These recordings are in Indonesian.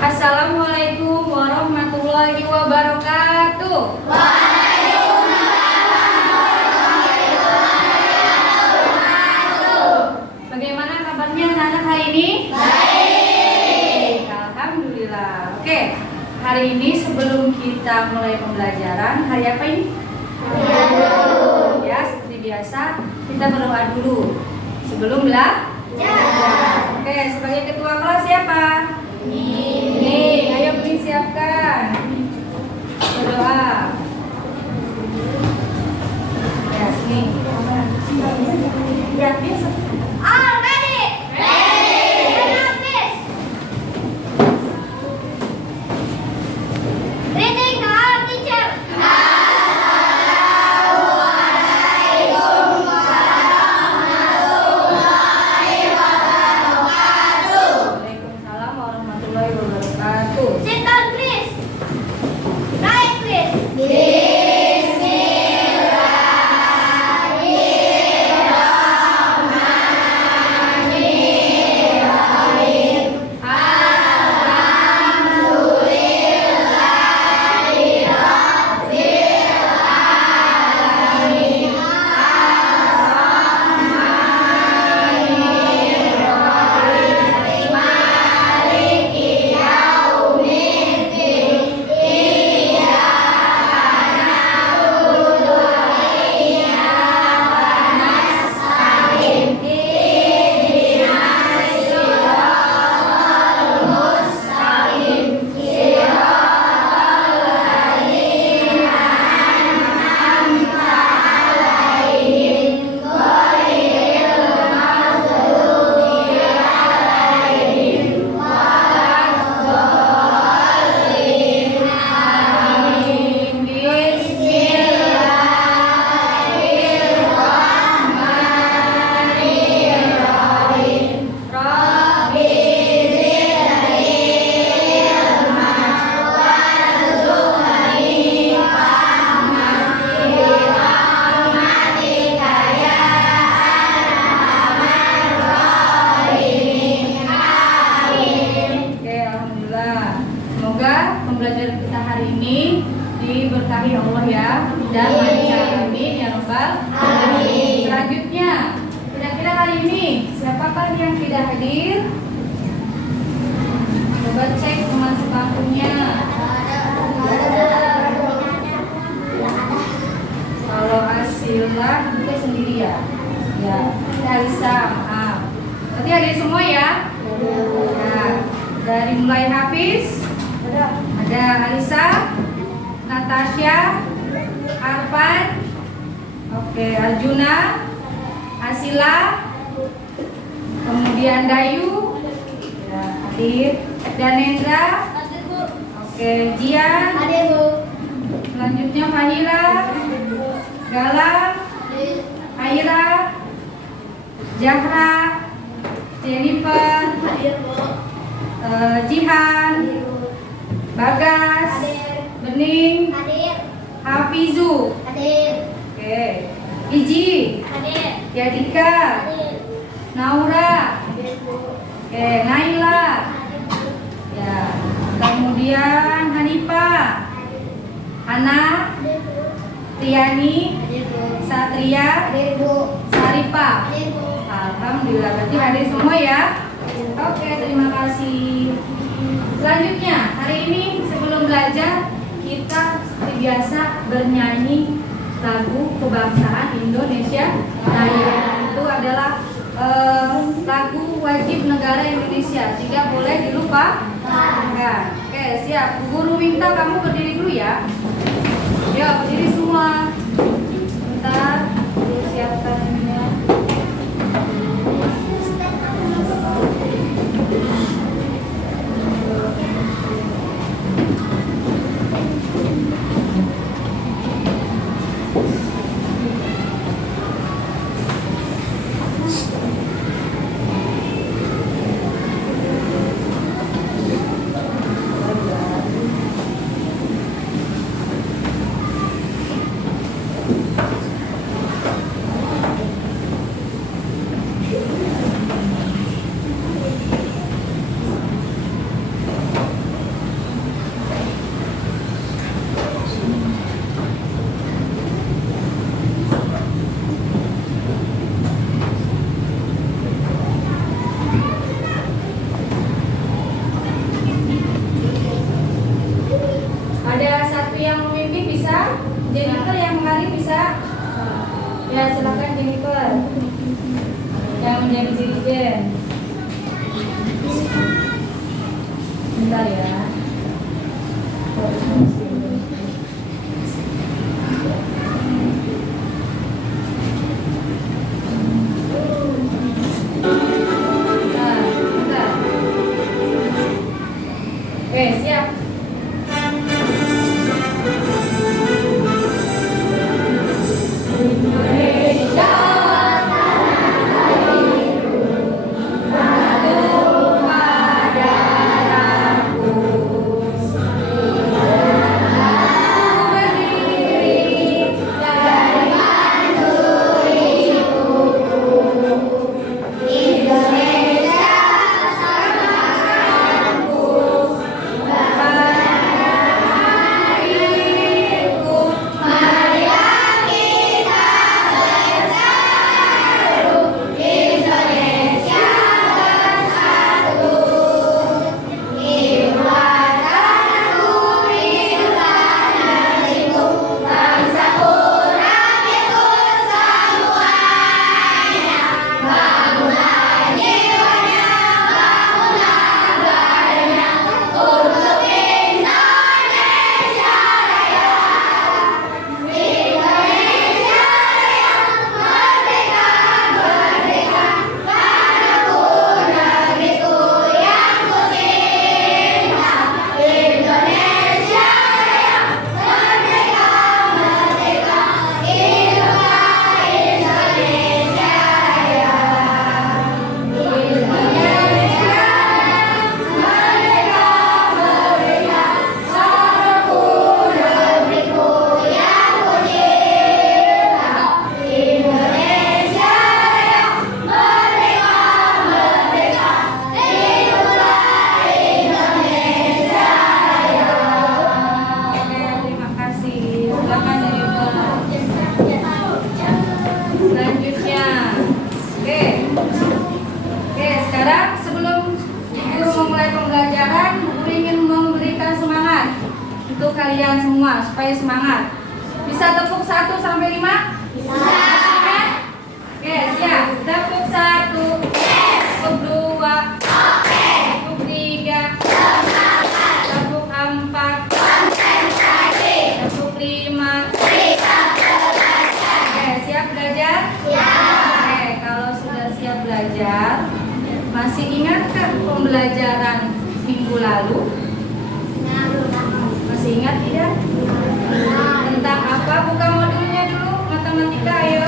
Assalamualaikum warahmatullahi wabarakatuh. Bagaimana kabarnya anak-anak hari ini? Baik. Alhamdulillah. Oke, hari ini sebelum kita mulai pembelajaran, hari apa ini? Ya, seperti biasa kita berdoa dulu sebelum belajar. Oke, sebagai ketua kelas siapa? Nih, ayo Bini siapkan. Berdoa. Ya, sini. Ya, biasa. All ready? Ready. Reading to our teacher. Waalaikumsalam warahmatullahi wabarakatuh. Sit down, please. Right, please. Pembelajaran kita hari ini diberkahi Allah ya, dan lancar. Amin ya rabbal alamin. Selanjutnya, kira-kira hari ini siapakah yang tidak hadir? Coba cek teman sebangkunya. Kalau Asila kita sendiri ya. Ya, Alisa, maaf. Berarti hadir semua ya? Ya. Dari mulai Hafiz, ada Alisa, Natasha, Arfan, oke, Arjuna, Asila, kemudian Dayu, ya, hadir, Danendra, oke, Jian, selanjutnya Fahira, Galang, Aira, Zahra, Jennifer, Jihan, Bagas, Bening, Hafizu, oke, Iji, Yadika, Naura, oke, Naila, ya, kemudian Hanifah, Hana, Tiani, Satria, Sarifah. Alhamdulillah, berarti hadir semua ya. Oke, terima kasih. Selanjutnya, hari ini sebelum belajar kita seperti biasa bernyanyi lagu kebangsaan Indonesia Raya. Itu adalah lagu wajib negara Indonesia, tidak boleh dilupakan. Oke, siap. Guru minta kamu berdiri dulu ya. Ya, berdiri semua. Bentar, siapkan ininya. Ya, silakan Jennifer yang menjadi dirijen. Bentar ya. Bentar. Oke, siap. Untuk kalian semua supaya semangat. Bisa tepuk 1 sampai 5? Bisa. Oke, siap. Tepuk 1. Tepuk 2. Tepuk 3. Tepuk 4. Tepuk 5. Oke, siap belajar? Oke, kalau sudah siap belajar, masih ingatkah pembelajaran minggu lalu? Masih ingat tidak? Tentang apa? Buka modulnya dulu, matematika ayo.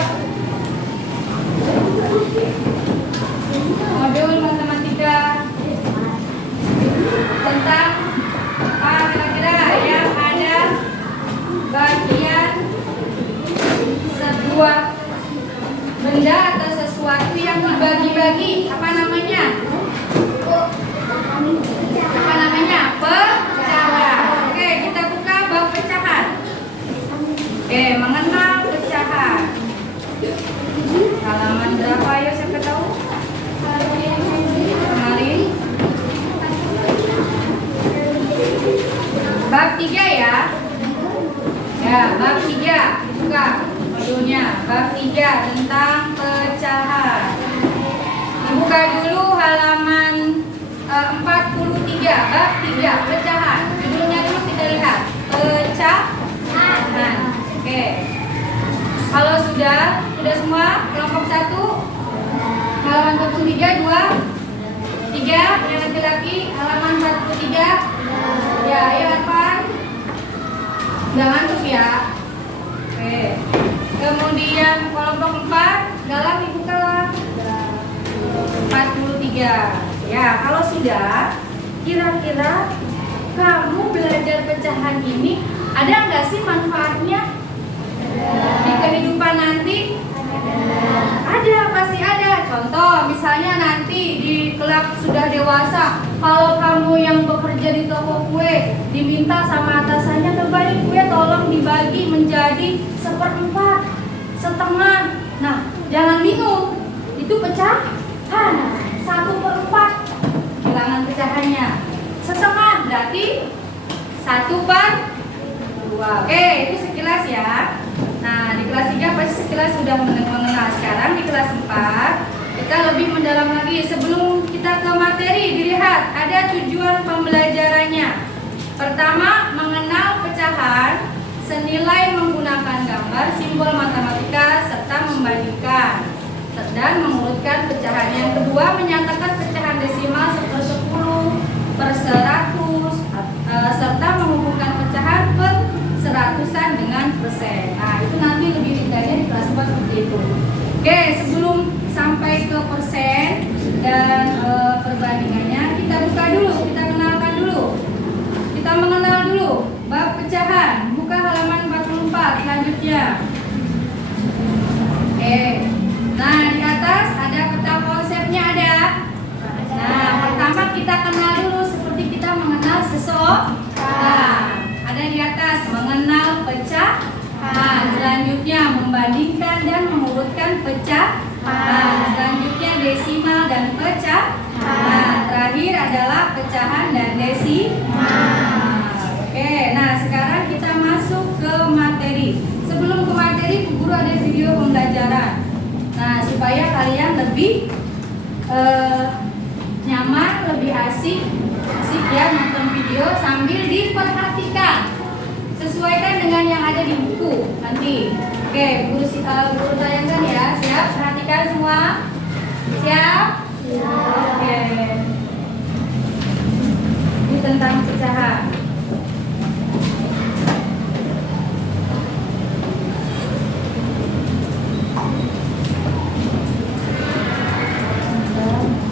Modul matematika tentang apa kira-kira yang ada bagian sebuah benda atau sesuatu yang dibagi-bagi. Apa namanya? Apa namanya? Pecahan. Oke, kita buka bab pecahan. Oke, mengenal pecahan. Halaman berapa ya siapa tahu? Kemarin. Bab 3 ya. Ya, bab 3. Buka modulnya. Bab 3 tentang pecahan. Dibuka dulu halaman 43. Bab 3 pecahan. Judulnya dulu kita lihat. Pecahan. Oke. Kalau sudah semua kelompok 1 halaman 43 2 3 yang laki-laki halaman 43. Ya, ayo Arfan. Jangan ngantuk ya. Oke. Kemudian kelompok 4 Galang dibukalah. 43. Ya, kalau sudah, kira-kira kamu belajar pecahan ini ada nggak sih manfaatnya di kehidupan nanti? Ada, pasti ada. Contoh, misalnya nanti di kelak sudah dewasa, kalau kamu yang bekerja di toko kue diminta sama atasannya, coba ini kue tolong dibagi menjadi 1/4, setengah. Nah, jangan bingung, itu pecahan. 1/4 bilangan pecahannya. Setengah berarti 1/2. Oke, itu sekilas ya. Nah, di kelas 3 pasti sekilas sudah mengenal. Sekarang di kelas 4 kita lebih mendalam lagi. Sebelum kita ke materi, dilihat ada tujuan pembelajarannya. Pertama, mengenal pecahan senilai menggunakan gambar, simbol matematika, serta membandingkan dan mengurutkan pecahan. Yang kedua, menyatakan pecahan desimal seper-10, per-100, serta menghubungkan pecahan per seratusan dengan persen. Nah, itu nanti lebih detailnya di kelas 4 seperti itu. Oke, sebelum sampai ke persen dan perbandingannya, kita buka dulu, kita kenalkan dulu. Kita mengenal dulu bab pecahan. Buka halaman 44 selanjutnya. Nah, di atas ada peta konsepnya ada. Nah, pertama kita kenal dulu seperti kita mengenal seseorang. Ada di atas mengenal pecahan. Selanjutnya membandingkan dan mengurutkan pecahan. Selanjutnya desimal dan pecahan. Terakhir adalah pecahan dan desimal. Oke, nah sekarang kita masuk ke materi. Sebelum ke materi, Bu Guru ada video pembelajaran. Nah, supaya kalian lebih nyaman, lebih asik ya nonton video sambil diperhatikan. Sesuaikan dengan yang ada di buku nanti. Oke, Guru tayangkan ya. Siap? Perhatikan semua. Siap? Oke. Ini tentang pecahan.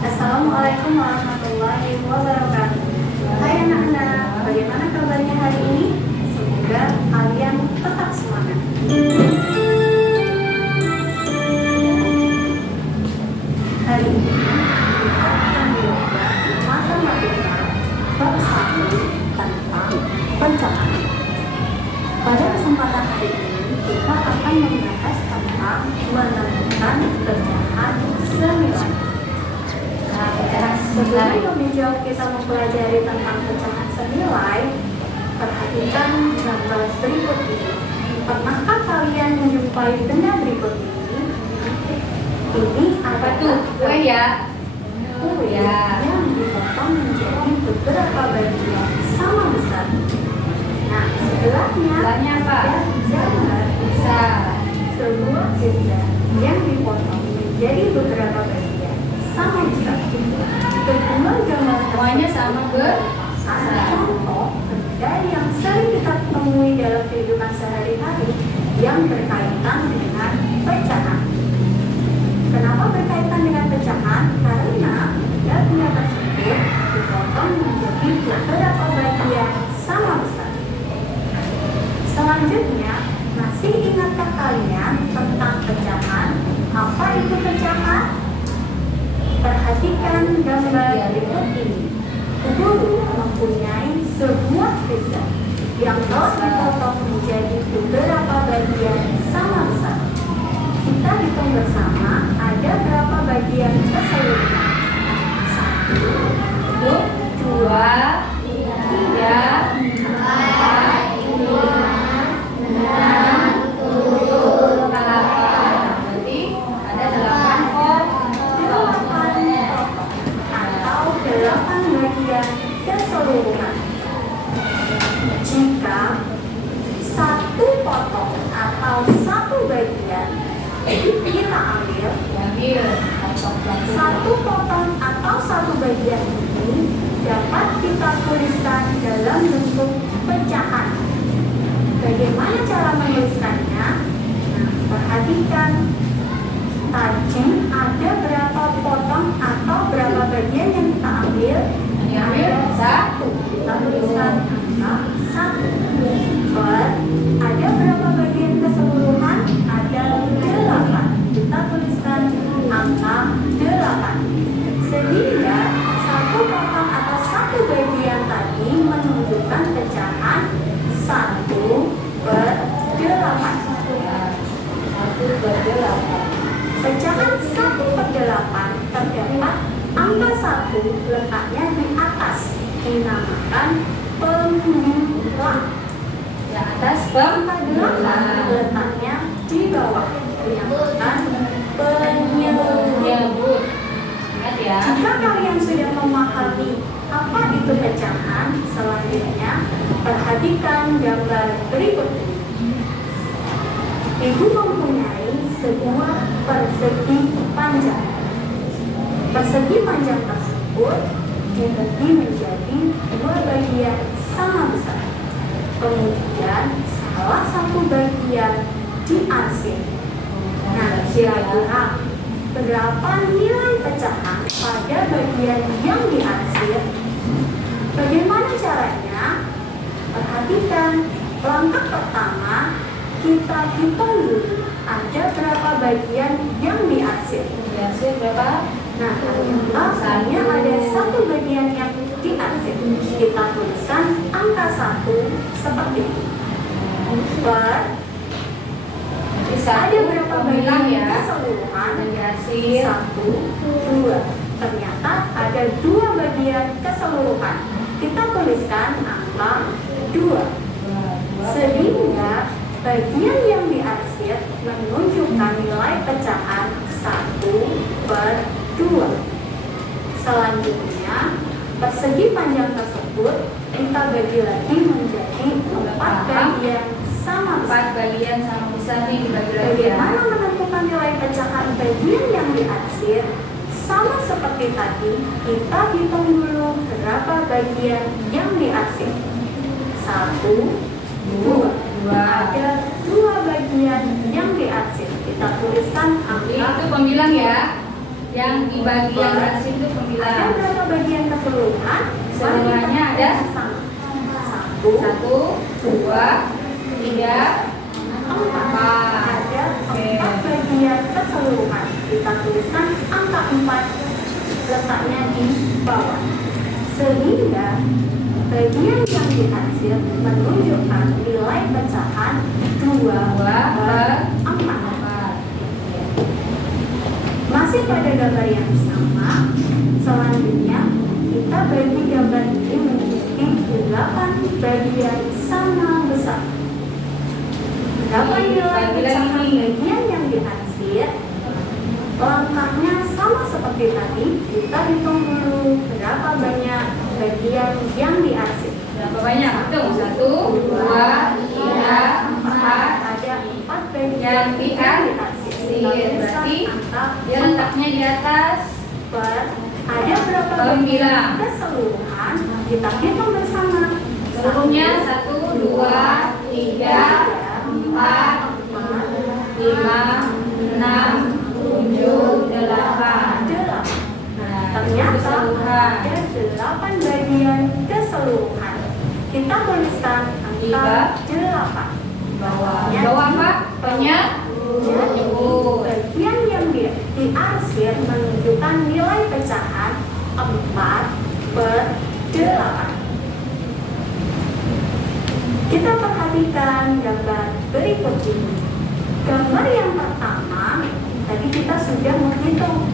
Assalamualaikum warahmatullahi wabarakatuh. Hai anak-anak, bagaimana kabarnya hari ini? Semoga kalian tetap semangat. Hari ini kita akan belajar matematika bab 1 tentang pecahan. Pada kesempatan hari ini kita akan membahas tentang menentukan pecahan senilai. Sebelum lebih jauh kita mempelajari tentang pecahan senilai, perhatikan gambar berikut ini. Pernahkah kalian menjumpai benda berikut ini? Ini Apa tuh? Kue ya? kue yang dipotong menjadi beberapa bagian sama besar. Nah, sebelahnya apa? ada gambar Besar. sebuah benda yang dipotong menjadi beberapa bagian sama besar. Kedua gambar Semuanya sama besar. contoh benda yang sering kita temui dalam kehidupan sehari-hari yang berkaitan dengan pecahan. Kenapa berkaitan dengan pecahan? Karena benda tersebut dipotong menjadi beberapa bagian sama besar. Selanjutnya, masih ingatkah kalian tentang pecahan? Apa itu pecahan? Perhatikan gambar berikut ini. Guru mempunyai sebuah pizza yang telah dipotong menjadi beberapa bagian sama besar. Kita hitung bersama ada berapa bagian keseluruhan. 1, 2, 3, 4, 5, 6, 7, 8. Berarti ada 8 atau 8 bagian keseluruhan. Jika satu potong atau satu bagian kita ambil, satu potong atau satu bagian ini dapat kita tuliskan dalam bentuk pecahan. Bagaimana cara menuliskannya? Nah, perhatikan. Tajam ada berapa potong atau berapa bagian yang kita ambil? Diambil satu. Kita tuliskan angka 1. Per ada berapa bagian keseluruhan? Ada 8. Kita tuliskan angka 8. Sehingga satu potong atau satu bagian tadi menunjukkan pecahan 1/8. 1/8. Pecahan 1/8 terdapat angka 1 letaknya di atas, dinamakan pemula. Yang atas Angka 8 letaknya di bawah dinamakan penyebut. Ingat ya. Jika kalian sudah memahami apa itu pecahan, selanjutnya perhatikan gambar berikut ini. Ibu mempunyai sebuah persegi panjang. Persegi panjang tersebut dibagi menjadi dua bagian sama besar. Kemudian salah satu bagian diarsir. Nah, kira-kira berapa nilai pecahan pada bagian yang diarsir? Bagaimana caranya? Perhatikan, langkah pertama kita hitung dulu ada berapa bagian yang diarsir. Diarsir berapa? Nah, misalnya ada satu bagian yang diarsir. Kita tuliskan angka 1 seperti ini. Ada berapa bagian ya. keseluruhan? Diarsir 1, 2. Ternyata ada 2 bagian keseluruhan. Kita tuliskan angka 2. Sehingga bagian yang diarsir menunjukkan nilai pecahan 1/2. Selanjutnya, persegi panjang tersebut kita bagi lagi menjadi 4 bagian sama besar. 4 bagian sama besar nih dibagi lagi ya. Bagaimana menentukan nilai pecahan bagian yang diarsir? Sama seperti tadi, kita hitung dulu berapa bagian yang diarsir. 1, 2. Ada 2 bagian yang diarsir. Kita tuliskan Itu angka. pembilang ya. Yang di bagian arsir itu Ada pembilang. berapa bagian keseluruhan? Keseluruhannya ada 1, 1, 2, 3, 4. Ada 4 bagian keseluruhan. Kita tuliskan angka 4 letaknya di bawah. Sehingga bagian yang dihasil menunjukkan nilai pecahan 2/4. Masih pada gambar yang sama, selanjutnya kita bagi gambar ini menjadi 8 bagian sama besar. Berapa nilai pecahan bagian yang dihasil? Langkahnya sama seperti tadi, kita hitung dulu berapa banyak bagian yang diarsir. Berapa banyak? Hitung 1, 2, 3, 4. Ada 4 bagian Yang diarsir. Berarti Berarti dia letaknya di atas ada berapa pembilang. bagian keseluruhan? Kita hitung bersama. Seluruhnya 1, 2, 3, 4, 5, 6, 7, 8. 8. Nah, Ternyata keseluruhan. ada 8 bagian keseluruhan. Kita tuliskan angka 8. Bawah. Bawah apa? Banyak. Jadi bagian yang diarsir menunjukkan nilai pecahan 4/8. Kita perhatikan gambar berikut ini. Gambar yang pertama, tadi kita sudah menghitung.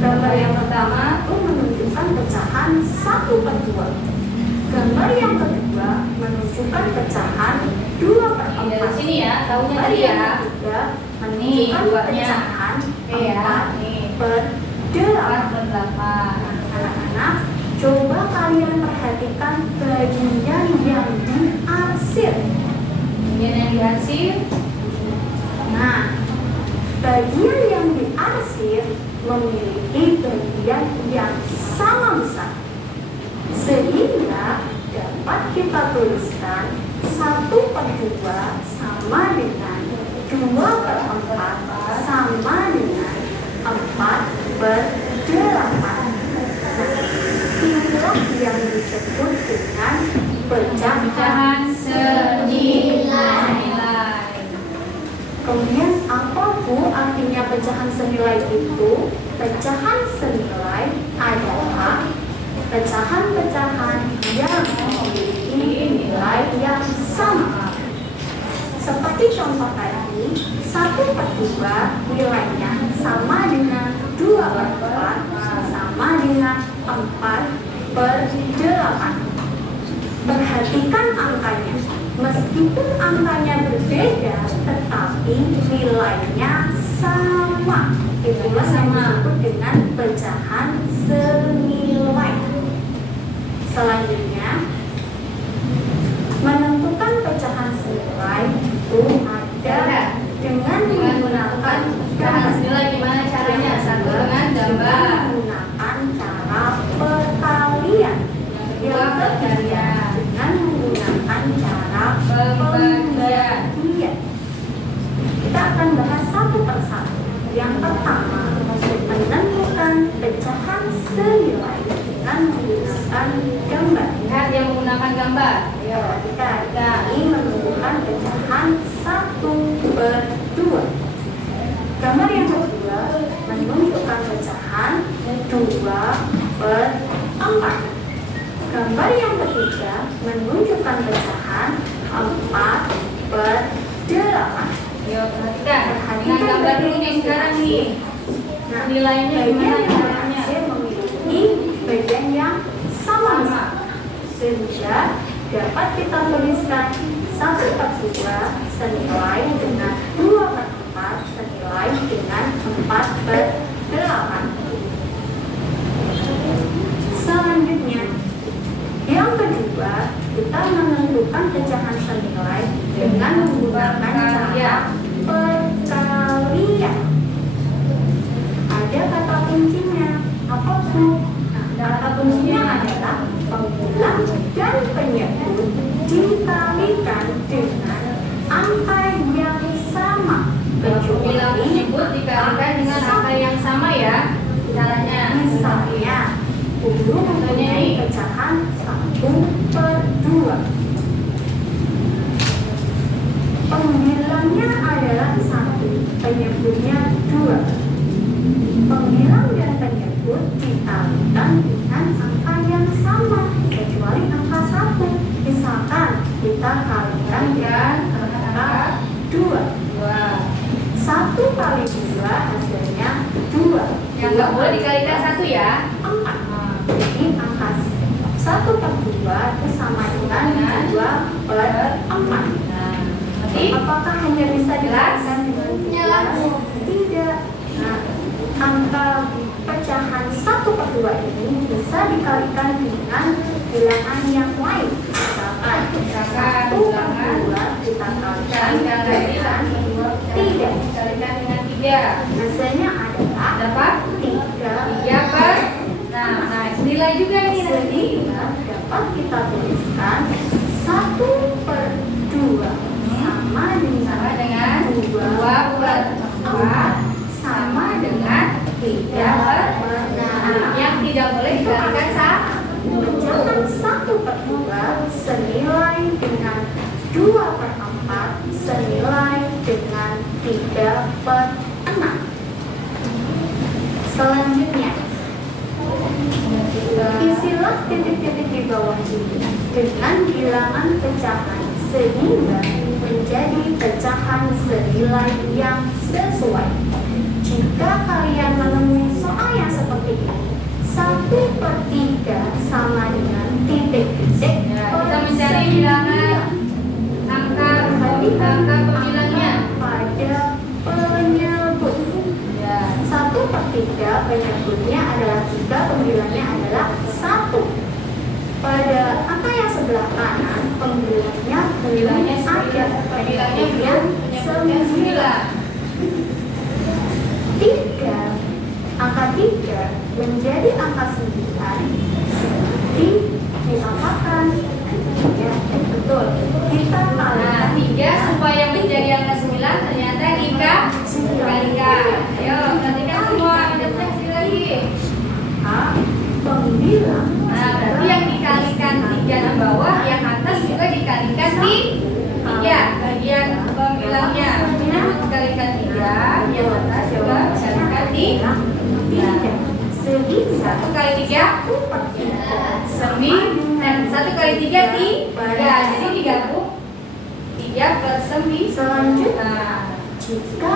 Gambar yang pertama itu menunjukkan pecahan 1/2. Gambar yang kedua menunjukkan pecahan 2/4. Dari sini ya, tahunya Gambar tadi yang ya. ketiga Nih, menunjukkan duanya. pecahan Ya, nih. 4/8. 4/8. Anak-anak, coba kalian perhatikan bagian yang diarsir. Bagian yang diarsir. Nah, bagian yang diarsir memiliki bagian yang sama besar. Sehingga dapat kita tuliskan 1/2 sama dengan 2/4 sama dengan 4/8. Inilah yang disebut dengan pecahan senilai. Kemudian apa Bu artinya pecahan senilai itu? Pecahan senilai adalah pecahan-pecahan yang memiliki nilai yang sama. Seperti contoh tadi, 1/2 nilainya sama dengan 2/4 sama dengan 4/8. Perhatikan angkanya. Meskipun angkanya berbeda, tetapi nilainya sama. Itulah yang disebut dengan pecahan senilai. Selanjutnya, menentukan pecahan senilai itu ada dengan menggunakan pecahan senilai. Gimana caranya? Satu dengan gambar, menggunakan cara perkalian. dua perkalian, Dengan menggunakan cara pembagian. Iya. Kita akan bahas satu persatu. Yang pertama, menentukan pecahan senilai dengan menggunakan gambar. Lihat yang menggunakan gambar. Ayo, kita ini menentukan pecahan 1/2. Gambar yang kedua menunjukkan pecahan 2/4. Gambar yang ketiga menunjukkan pecahan 4/8. Yuk, perhatikan. Dengan gambar dulu nih sekarang nih. Nah, Nilainya bagian gimana yang caranya? berhasil memiliki bagian yang sama, sehingga dapat kita tuliskan 1/2 senilai dengan 2/4 senilai dengan 4/8. Selanjutnya, yang kedua, kita menentukan pecahan senilai dengan menggunakan cara perkalian. Ada kata kuncinya. Apa tuh? Kata kuncinya adalah penghilang dan penyebut dikalikan dengan angka yang sama. Bilang menyebut dikalikan dengan angka yang sama ya. Caranya. Misalnya, dulu mempunyai pecahan 1/2. Penghilangnya adalah 1, penyebutnya 2. Penghilang dan penyebut dikalikan dengan angka yang sama, kecuali angka 1. Misalkan kita kalikan dengan angka 2. 1 kali 2 hasilnya 2. Yang nggak boleh dikalikan 1 ya. 4. Jadi angka 1/2 itu sama dengan 2/4. Nanti Apakah hanya bisa dikalikan dengan Jelas. 2? Tidak. Nah, angka pecahan 1/2 ini bisa dikalikan dengan bilangan yang lain. Misalkan 1/2 kita kalikan dengan 3. dikalikan dengan 3. Hasilnya adalah Dapat 3. 3 per. Nah, nilai juga nih nanti. Sehingga dapat kita tuliskan 1/2 sama dengan 2/4 sama dengan 3/6. Yang tidak boleh dikalikan 1. Pecahan 1/2 senilai dengan 2/4 senilai dengan 3/6. Selanjutnya, isilah titik-titik di bawah ini dengan bilangan pecahan sehingga menjadi pecahan senilai yang sesuai. Jika kalian menemui soal yang seperti ini, 1/3 sama dengan titik-titik. Kita mencari bilangan angka pembilangnya. Pada penyebut. 1/3 penyebutnya adalah 3, pembilangnya adalah 1. Pada angka yang sebelah kanan, pembilangnya Pembilangnya ada. 9. Pembilangnya belum, penyebutnya 9. 3, angka 3 menjadi angka 9 diapakan? Ya, betul. Kita Nah, 3 supaya menjadi angka 9 ternyata dikalikan. Ayo, perhatikan semua. Hidupnya sekali lagi. Pembilang. Nah, berarti yang dikalikan 3 di bawah, yang atas juga dikalikan di 3. Bagian pembilangnya dikalikan 3, yang atas juga dikalikan di 3. Sehingga 1 kali 3 1 kali 3 3. Jadi digabung 3/9. selanjutnya, jika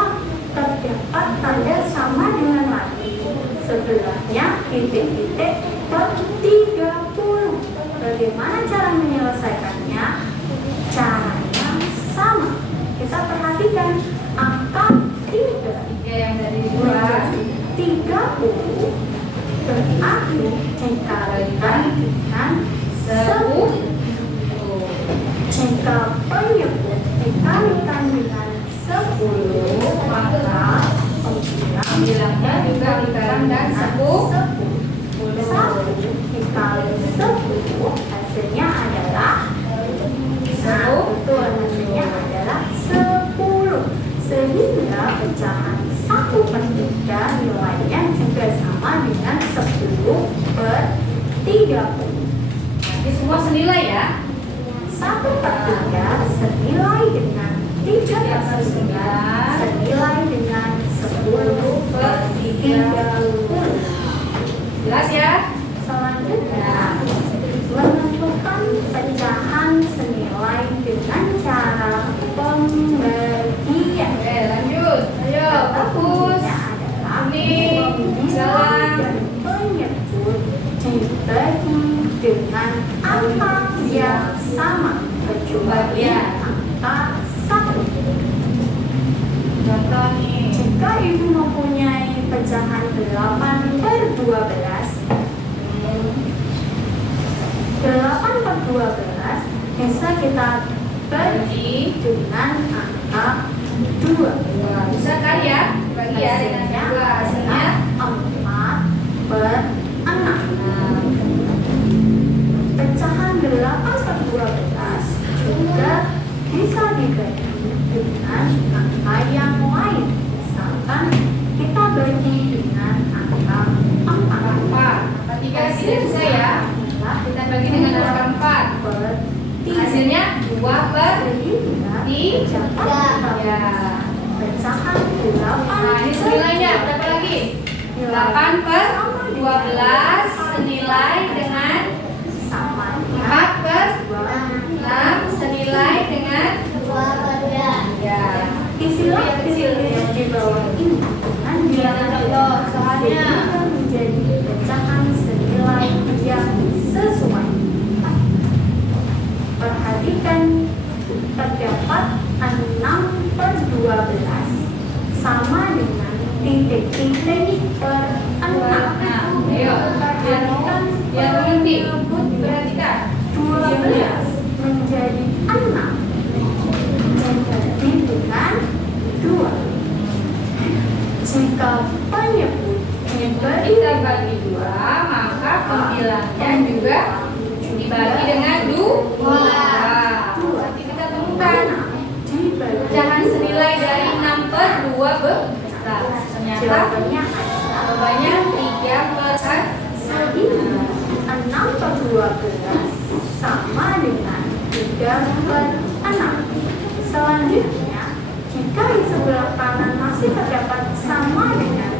terdapat tanda sama dengan lagi, sebelahnya titik-titik per 30. Bagaimana cara menyelesaikannya? Cara berarti dikalikan dengan 10. Jika penyebut dikalikan dengan 10, maka Bilangnya juga dikalikan dan 10. 1 dikali 10 hasilnya adalah betul, hasilnya adalah 10. Sehingga pecahan 1/3 nilainya juga sama dengan 10/30. Jadi semua senilai ya. 1/3 senilai dengan 3/9 senilai dengan 10/30. Jelas ya? Selanjutnya, menentukan pecahan senilai dengan cara pembagian. Oke, lanjut. Ayo, fokus. Adalah Ini pembilang dan penyebut dibagi dengan angka yang sama kecuali angka 1. Contoh nih. Jika ibu mempunyai pecahan 8/12, 8/12 bisa kita bagi dengan angka 2. Wah, bisa kan ya? Bagi ya dengan dua. Hasilnya 4/6. Pecahan 8/12 juga bisa dibagi dengan angka yang lain. Misalkan kita bagi dengan angka 4. angka 3 tidak bisa ya. Kita bagi dengan angka 4. Hasilnya 2/3. Ya. Pecahan 8. Nah, ini senilainya berapa lagi? 8/12 senilai dengan sama 4/6 senilai dengan ya. Istilah yang di bawah ini dengan bilangan soalnya menjadi pecahan senilai yang sesuai. Perhatikan, terdapat 6/12 sama dengan titik-titik per 6. Ayo, biar mengerti. Perhatikan. 12 menjadi 6 jadi dengan 2. Jika penyebut Kita bagi 2, maka pembilangnya juga dibagi dengan 2. Nanti kita temukan pecahan senilai dari 6/12. Ternyata jawabannya adalah jawabannya 3/6. 6/12 sama dengan 3/6. Selanjutnya, jika di sebelah kanan masih terdapat sama dengan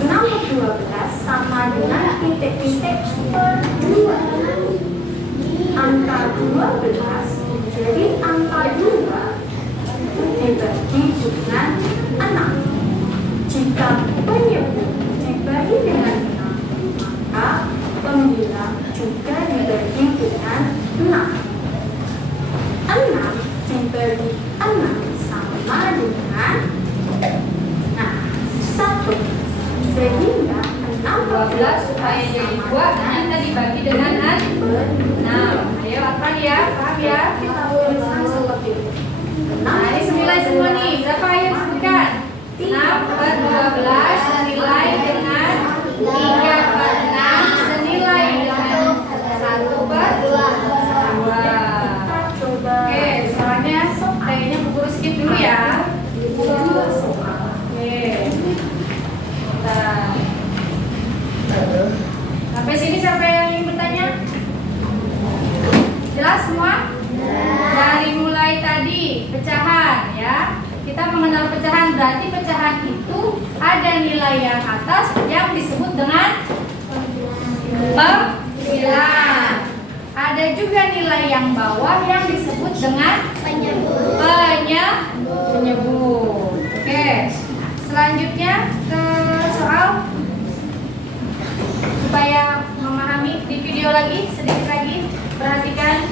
6/12 sama dengan titik-titik per 2. Angka 12 jadi angka 2 dibagi dengan 6. Jika penyebut dibagi dengan 6, maka pembilang juga dibagi dengan 6. 6 dibagi 6 sama dengan 1. Sehingga 12 supaya jadi 2, kita dibagi dengan 6. Ayo, apa ya? Paham ya? kita tuliskan seperti ini. Nah, ini senilai semua nih. Berapa yang disebutkan? 6/12 senilai dengan 3/6 senilai dengan 1/2. Coba Oke, soalnya kayaknya buku skip dulu ya. Oke. Nah. Sampai sini siapa yang ingin bertanya? Jelas semua? Dari mulai tadi pecahan ya. Kita mengenal pecahan, berarti pecahan itu ada nilai yang atas yang disebut dengan pembilang. Ada juga nilai yang bawah yang disebut dengan penyebut. Oke. Selanjutnya ke soal supaya memahami di video lagi sedikit lagi. Perhatikan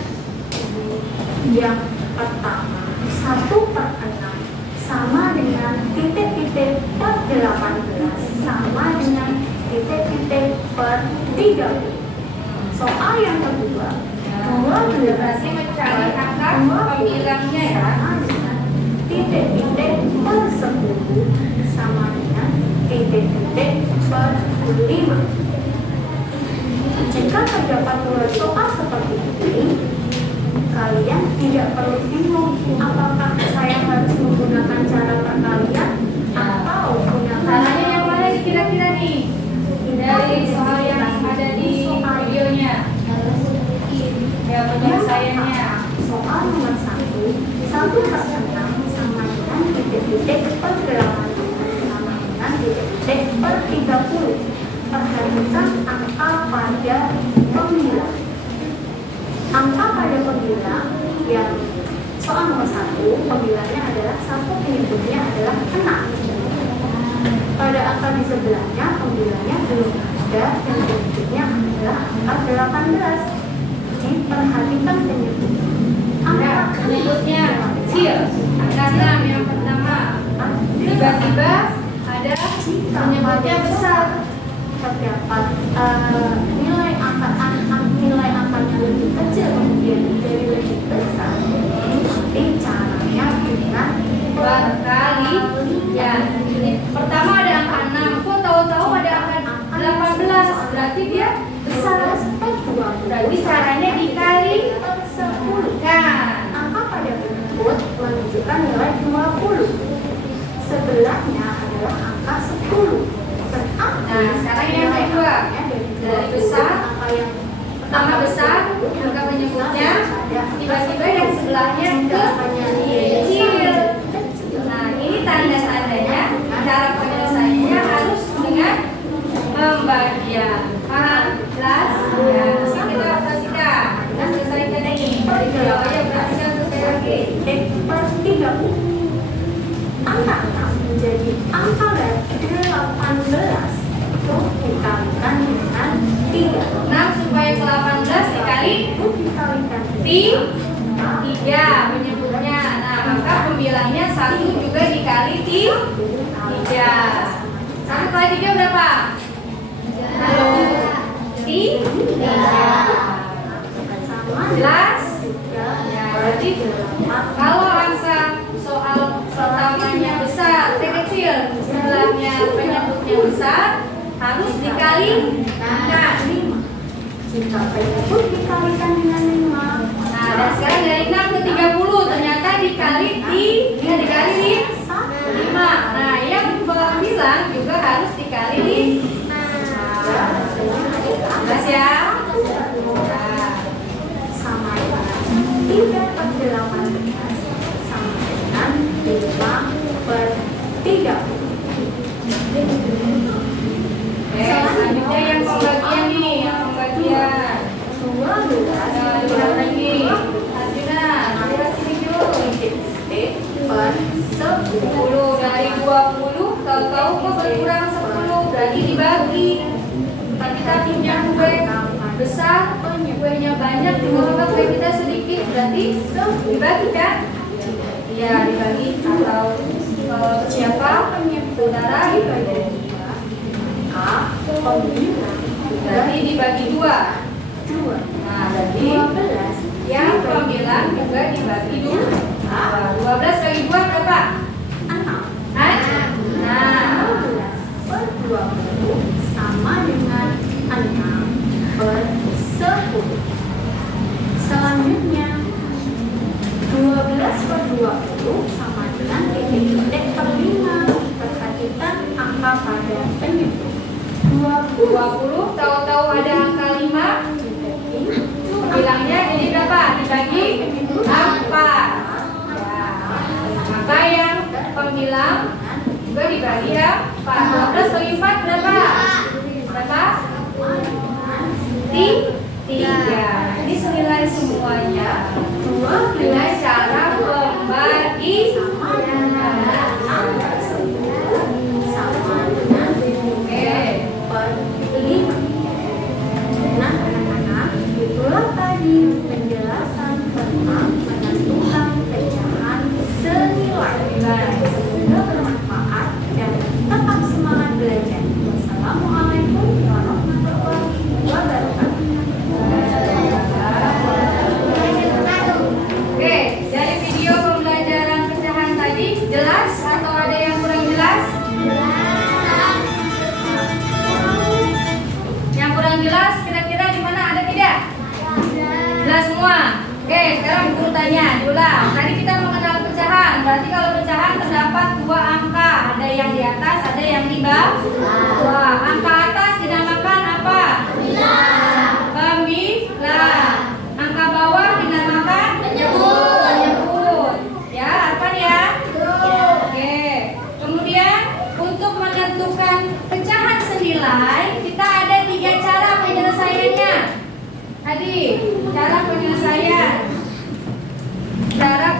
yang pertama 1/6 sama dengan titik-titik per 18 sama dengan titik-titik per 30. Soal yang kedua, Berarti mencari angka pembilangnya ya. sama dengan titik-titik per 10 sama dengan titik-titik per 5. Jika terdapat dua soal seperti ini, kalian tidak perlu bingung apakah saya harus menggunakan cara perkalian atau gunakan Caranya yang mana nih kira-kira nih? Dari soal yang ada di videonya. Ya, penyelesaiannya. soal nomor 1 per 6 sama dengan titik-titik per 8 sama dengan titik-titik per 30. Perhatikan angka pada pembilang. Angka pada pembilang yang soal nomor 1 pembilangnya adalah 1, penyebutnya adalah 6. Pada angka di sebelahnya pembilangnya belum ada dan penyebutnya adalah angka 18. Diperhatikan penyebutnya. Ya, penyebutnya kecil. Angka 6 yang pertama. Tiba-tiba ada penyebutnya besar. Terdapat nilai angkanya lebih kecil kemudian jadi lebih besar. Ini caranya dengan Perkalian. Pertama ada angka 6. Kok tahu-tahu ada angka 18? Berarti dia besar. Berarti caranya dikali per 10. kan. Angka pada penyebut menunjukkan nilai 20. Sebelahnya adalah angka 10. Berarti Nah, sekarang yang kedua. Dari besar, angka yang pertama besar, angka penyebutnya, tiba-tiba yang sebelahnya ke kecil. Nah, ini tanda-tandanya, cara penyelesaiannya harus dengan pembagian. Paham? Jelas? Ya, nanti kita perhatikan. Kita selesaikan ini. Dari bawah aja perhatikan sekali lagi. per 30. Angka 6 menjadi angka dari 18 itu dikalikan dengan 3. 6 supaya ke 18 dikali Itu dikalikan 3 penyebutnya. Nah, maka pembilangnya 1 juga dikali 3. 1 kali 3 berapa? 3. Jelas? Ya, berarti kalau angka soal pertamanya besar, T kecil, sebelahnya penyebutnya besar, harus dikali. Nah, Jika penyebut dikalikan dengan 5, nah, dan sekarang dari 6 ke 30 ternyata dikali 5. Nah, yang bilang juga harus dikali 5. Jelas ya? Nah, sama dengan 3 per 18 sama dengan 5 per 30. selanjutnya yang pembagian ini, yang pembagian. 12 Nah, lihat lagi. Arjuna, lihat sini dulu. per 10. 10 dari 20, tahu-tahu kok berkurang 10, berarti dibagi. Kita punya kue besar, kuenya banyak, juga kue kita sedikit, berarti dibagi kan? Iya, dibagi. Atau siapa? Saudara dibagi. A pembilang Berarti dibagi 2. 2. Nah, berarti 12 yang pembilang juga dibagi 2. 12 bagi 2 berapa? 6. Nah, 12 per 20 sama dengan 6 per 10. Selanjutnya 12 per 20 sama dengan titik-titik per 5. Perhatikan angka pada penyebut. 20 tahu-tahu ada angka 5, pembilangnya jadi berapa? Dibagi 4. Ya. Maka yang pembilang juga dibagi 4. 12 bagi 4 berapa? Berapa? 3. Ini senilai semuanya dengan cara membagi. Sama dengan angka 10 sama dengan Oke. per 5. Nah anak-anak, itulah tadi penjelasan tentang menentukan pecahan senilai. Semoga bermanfaat dan tetap Jelas semua? Oke, sekarang guru tanya, diulang. Tadi kita mengenal pecahan. Berarti kalau pecahan terdapat dua angka. Ada yang di atas, ada yang di bawah. Angka atas dinamakan apa? Pembilang. Angka bawah dinamakan penyebut. Ya, apa ya? Oke. Kemudian untuk menentukan pecahan senilai, kita ada 3 cara penyelesaiannya. Tadi, cara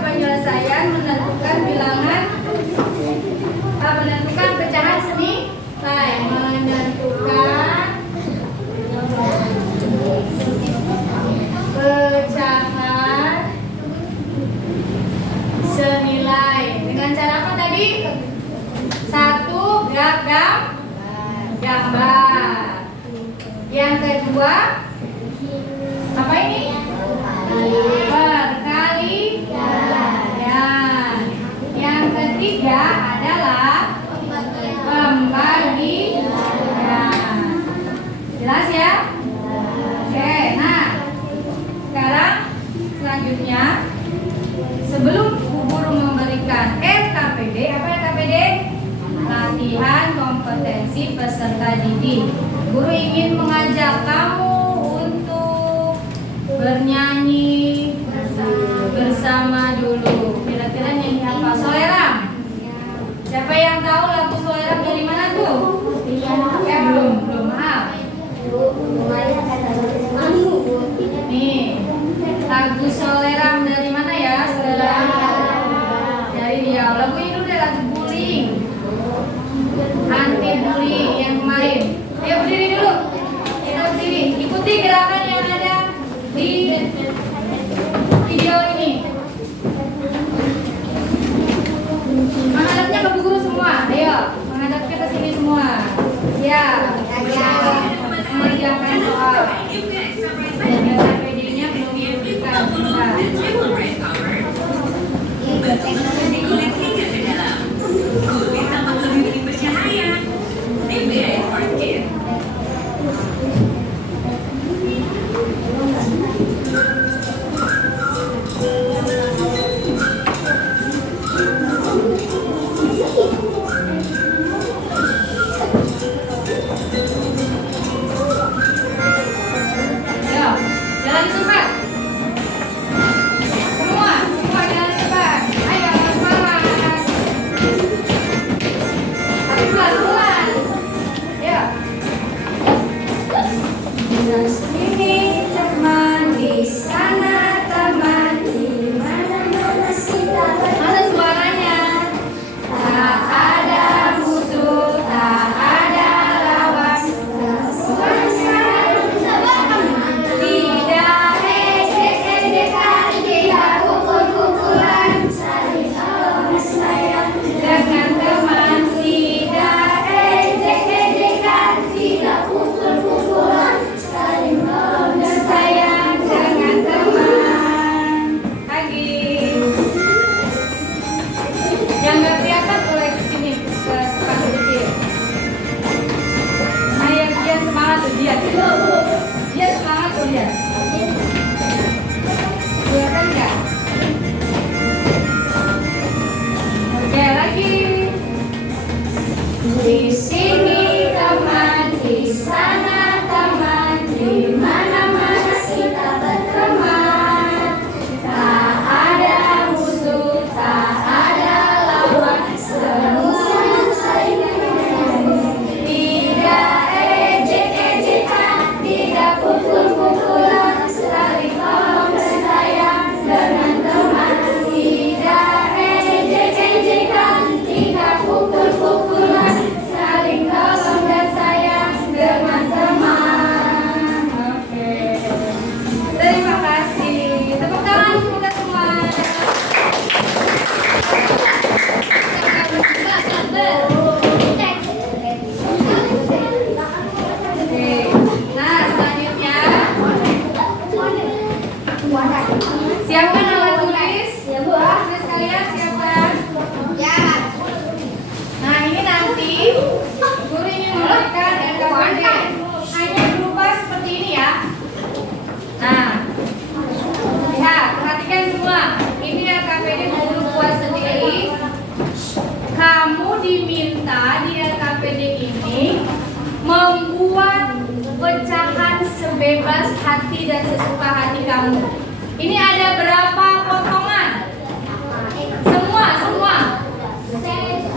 penyelesaian menentukan bilangan, menentukan pecahan senilai, menentukan pecahan senilai dengan cara apa tadi? 1 gambar. Yang kedua apa ini? Perkalian. Yang ketiga adalah pembagian. Jelas ya? Oke, nah sekarang selanjutnya sebelum guru memberikan LKPD, apa LKPD? Latihan kompetensi peserta didik. Guru ingin mengajak kamu untuk bernyanyi bersama dulu. Kira-kira nyanyi apa? Soleram. Siapa yang tahu lagu Soleram dari mana tuh? Belum, maaf. Nih, lagu Soleram dari mana ya? Soleram dari Riau. Lagu ini dulu deh, lagu bullying, anti bullying yang kemarin. Ayo berdiri dulu. Kita berdiri. Ikuti gerakan yang ada di video ini. Menghadapnya ke bu guru semua. Ayo, menghadapnya ke sini semua. Ya. Mengerjakan soal. PD-nya belum diberikan. Jalan cepat. Semua jalan cepat. Ayo semangat. Tapi pelan-pelan. Ya. Ini teman di sana, teman di mana-mana kita. Mana suaranya? Tak ada musuh, tak ada lawan. Dengan teman tidak ejek-ejekan, tidak pukul-pukulan, saling tolong dan sayang dengan teman. Lagi yang nggak kelihatan boleh kesini ke tempat sedikit. Ayo dia semangat tuh dia semangat tuh dia. Kelihatan nggak? Oke, lagi. Di sini teman, di sana teman, di mana-mana kita berteman. Tak ada musuh, tak ada lawan, semua saling menyayangi. Tidak ejek-ejekan, tidak pukul-pukulan, saling tolong dan sayang dengan teman. Tidak ejek-ejekan, tidak pukul-pukulan, saling tolong dan sayang dengan teman. Oke. Terima kasih. Tepuk tangan untuk kita semua. Oke. Nah, selanjutnya siapkan alat tulis. Tulis kalian siapkan. Nah, ini nanti guru ingin memberikan LKPD hanya berupa seperti ini ya. Nah, dan sesuka hati kamu. Ini ada berapa potongan? Semua.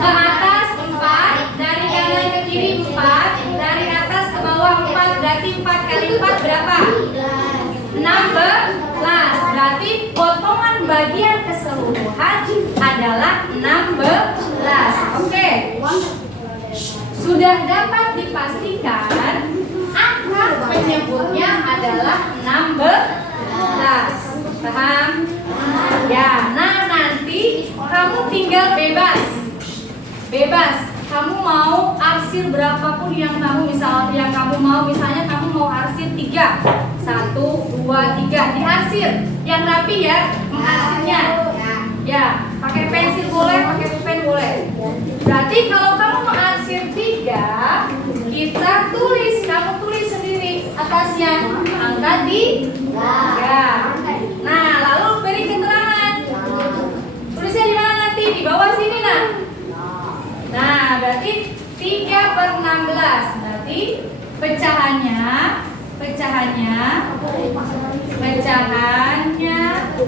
Ke atas 4, dari kanan ke kiri 4, dari atas ke bawah 4, berarti 4 kali 4 berapa? 16. Berarti potongan bagian keseluruhan adalah 16. Oke. Sudah dapat dipastikan angka penyebutnya adalah 16. Paham? Ya, nah nanti kamu tinggal bebas. Kamu mau arsir berapapun yang kamu mau, misalnya kamu mau arsir 3. 1, 2, 3 diarsir. Yang rapi ya, mengarsirnya. Ya, pakai pensil boleh, pakai pen boleh. Berarti kalau kamu mengarsir 3, kita tulis, kamu tulis sendiri atasnya angka 3. Nah, lalu beri keterangan. Tulisnya di mana nanti? Di bawah sini nah. Nah, berarti 3/16. Berarti pecahannya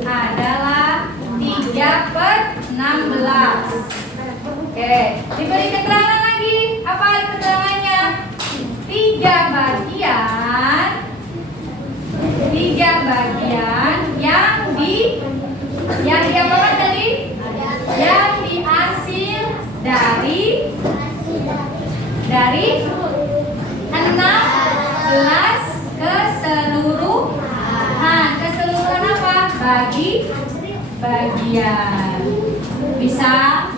adalah 3/16. Oke, diberi keterangan lagi. Apa keterangannya? 3 bagian yang apa tadi? Yang diarsir dari 16 keseluruhan. Keseluruhan apa? Bagian. Bisa.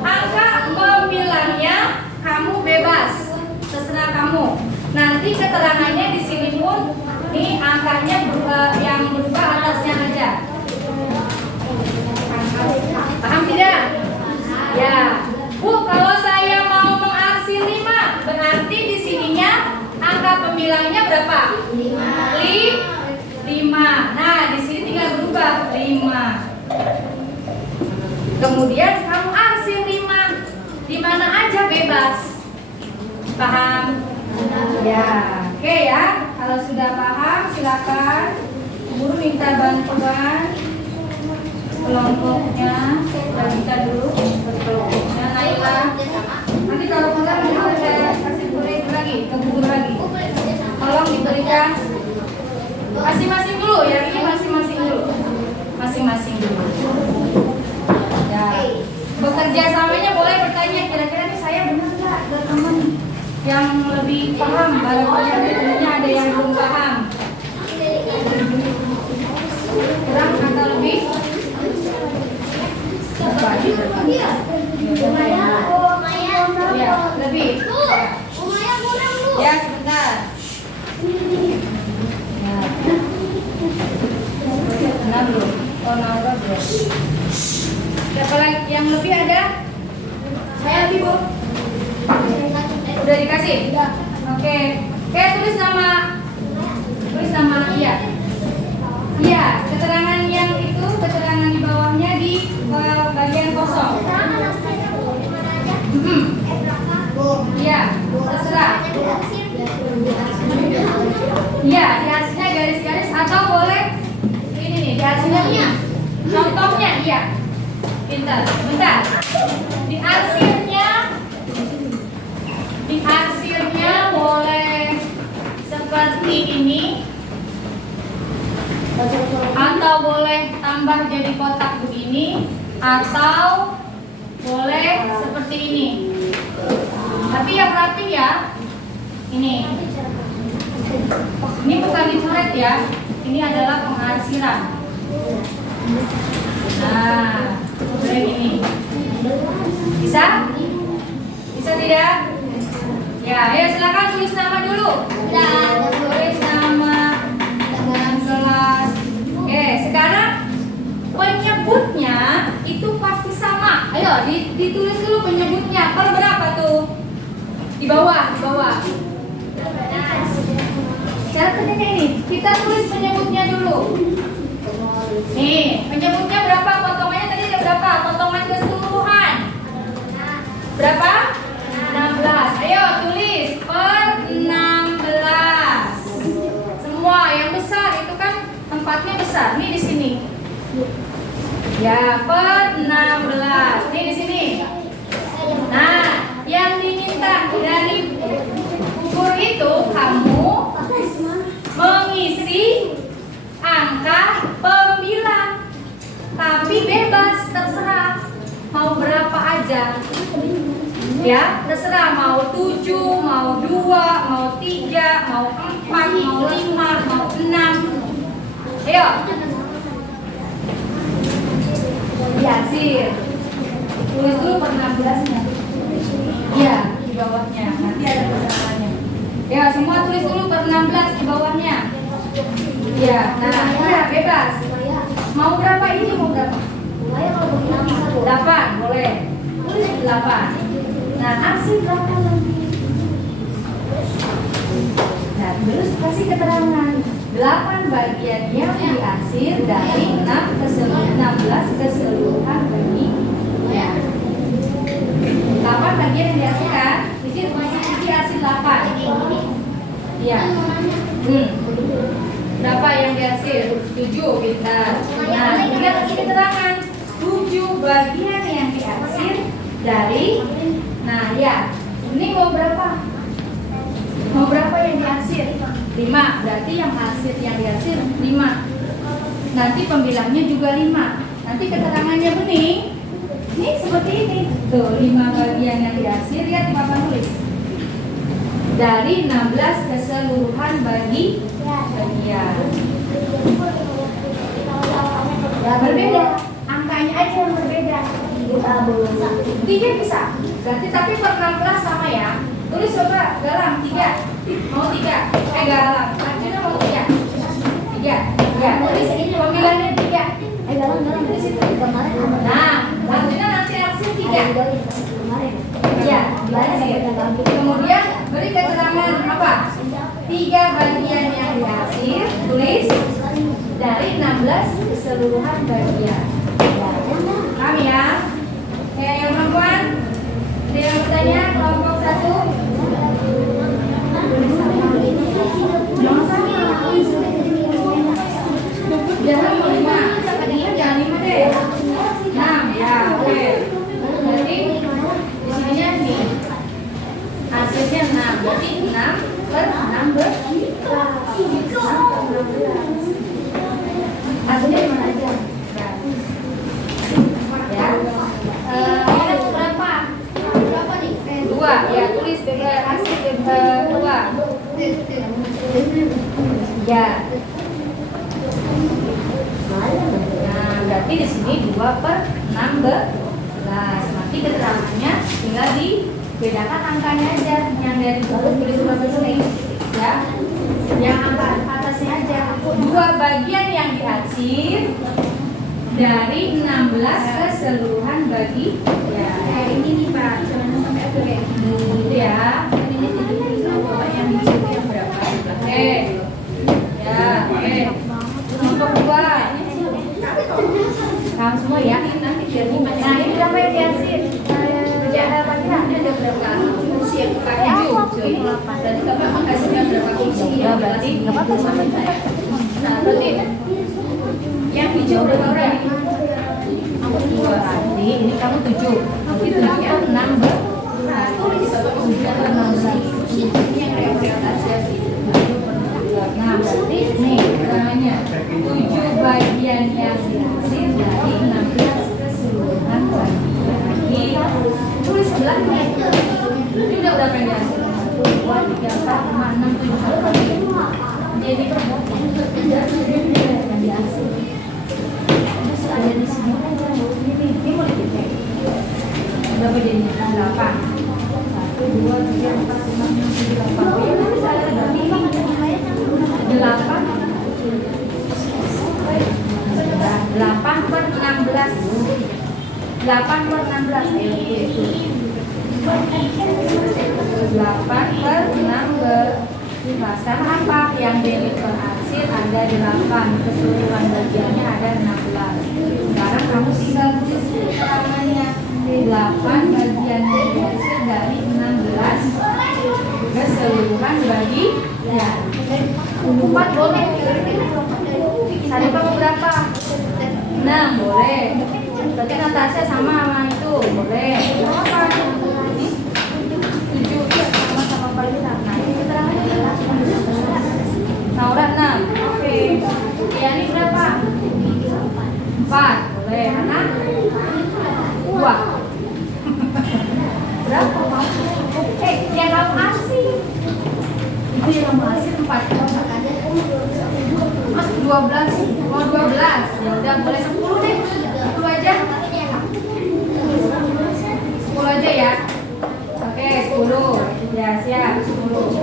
Angka pemilahnya kamu bebas, terserah kamu. Nanti keterangannya di sini pun, nih angkanya yang berubah atasnya aja. Paham tidak? Ya. Bu, kalau saya mau mengarsir 5, berarti di sininya angka pemilahnya berapa? 5. Nah, di sini tinggal berubah 5. Kemudian kamu arsir 5 di mana aja bebas. Paham? Ya, oke ya. Kalau sudah paham, silakan guru minta bantuan kelompoknya. Kita dulu kelompoknya. Naila. Nanti kalau kurang saya kasih guru lagi, ke guru lagi. Tolong diberikan masing-masing dulu ya. Ini masing-masing dulu. Ya. Bekerja samanya boleh bertanya kira-kira nih saya benar nggak? Ada teman yang lebih paham, barangkali ada yang belum paham. Kurang atau lebih? Ya, lebih. Ya, sebentar. Ya. Nah, belum. Oh, nah, belum. Siapa lagi yang lebih ada? Saya lebih, Bu. Udah dikasih? Oke. Oke, tulis nama iya. Iya, keterangan yang itu, keterangan di bawahnya di bagian kosong. Iya, terserah. Iya, di hasilnya garis-garis atau boleh ini nih, di hasilnya iya. Contohnya iya. Bentar. Di arsirnya boleh seperti ini atau boleh tambah jadi kotak begini atau boleh seperti ini. Tapi yang rapi ya. Ini bukan dicoret ya. Ini adalah pengarsiran. Nah, kayak gini. Bisa? Bisa tidak? Ya, ayo silakan tulis nama dulu. Tulis nama dengan kelas. Oke, sekarang penyebutnya itu pasti sama. Ayo ditulis dulu penyebutnya. Per berapa tuh? Di bawah. Cara kerjanya ini, kita tulis penyebutnya dulu. Nih, penyebutnya berapa? Potongannya tadi ada berapa? Potongan keseluruhan berapa? 16. Ayo tulis per 16. besar nih di sini. Ya, per 16. Nih di sini. Nah, yang diminta dari ukur itu kamu mengisi angka pembilang. Tapi bebas, terserah mau berapa aja. Ya, terserah mau 7, mau 2, mau 3, mau 4, mau 5, mau 6. Ayo. Diarsir. Tulis dulu per 16-nya. Iya, di bawahnya. Nanti ada tulisannya. Ya, semua tulis dulu per 16 di bawahnya. Ya, nah, ya bebas. Mau berapa ini? Mau berapa? 8, boleh. Tulis 8. Nah, arsir 8 lagi. Nah, terus kasih keterangan 8 bagian yang diarsir dari 16 keseluruhan bagi ya. 8 bagian yang dihasilkan, Cici hasil 8. Iya. Berapa yang dihasil? 7, pintar. Nah, kita kasih keterangan 7 bagian yang dihasil dari. Nah, ya. Ini mau berapa? Mau berapa yang dihasil? 5. Berarti yang hasil yang dihasil 5. Nanti pembilangnya juga 5. Nanti keterangannya bening. Ini seperti ini. Tuh, 5 bagian yang dihasil, lihat di papan tulis. Dari 16 keseluruhan bagi bagian. Ya, berbeda. Angkanya aja yang berbeda. 3 bisa. Berarti tapi per 16 sama ya. Tulis coba Galang 3. Mau 3. Galang. Arjuna mau 3. 3. Ya, tulis ini pembilangnya 3. Galang tulis itu kemarin. Nah, Arjuna nanti arsir 3. Ya, diarsir. Kemudian beri keterangan apa? 3 bagian yang dihasil, tulis dari 16 keseluruhan bagian. Paham ya? Yang perempuan? Ada yang bertanya? Kelompok 1? Jangan sama. Jangan 5. Jangan 5 deh. 6 ya, oke. Berarti di sininya nih hasilnya 6. Berarti 6 per 16. Hasilnya mana aja? Ya. Berapa? Berapa nih? 2. Ya, tulis hasil 2. Ya. Nah, berarti di sini 2 per 16. Nanti keterangannya tinggal dibedakan angkanya aja. Yang dari bawah tulis berapa sini? Ya. Yang angka atasnya aja. 2 bagian yang dihasil dari 16 keseluruhan bagi ya. Ini nih Pak, jangan sampai ada kayak gini ya. Ini coba yang dicuri yang berapa? Oke. Ya, oke. Kelompok 2. Kamu semua ya. Nanti biar 5. Nah, ini berapa yang dihasil? Ada apa-apa? Ini ada berapa kursi yang pakai 7. Berarti Bapak hasilnya berapa kursi? Ya, berarti enggak apa-apa. Nah, berarti yang hijau berapa orang? 2 tadi, ini kamu 7. Nanti 7-nya 6 tulis 16. Ini yang reorientasi. Nah, berarti nih keterangannya 7 bagian yang dihasil dari 16 keseluruhan bagian. Tulis sebelahnya. Ini udah berapa yang dihasil? 2, 3, 4, 5, 6, 7. Jadi yang dihasil. Ada di sini aja. Ini mau dicek. Berapa jadinya? 8. 1, 2, 3, 4, 5, 6, 7, 8. Oh ya, bisa ada berarti 8. 8 per 16. 8 per 16. 8 per 16. Sekarang apa? Yang dari per hasil ada 8. Keseluruhan bagiannya ada 16. Sekarang kamu tinggal tulis keterangannya. 8 bagian yang dihasil dari 16 keseluruhan bagi ya. 4 boleh. Tadi kamu berapa? boleh. Berarti Natasha sama itu, boleh. Berapa? 7, sama-sama Palina. Nah, ini keterangannya adalah Naura 6. Oke. Yani berapa? 4. Boleh. Hana? 2. Berapa? Yang kamu asing. Itu yang kamu asing 4. Mas 12. Mau 12. Ya udah boleh 10 deh. 10 aja. 10 aja ya. Oke, 10. Ya, siap. 10.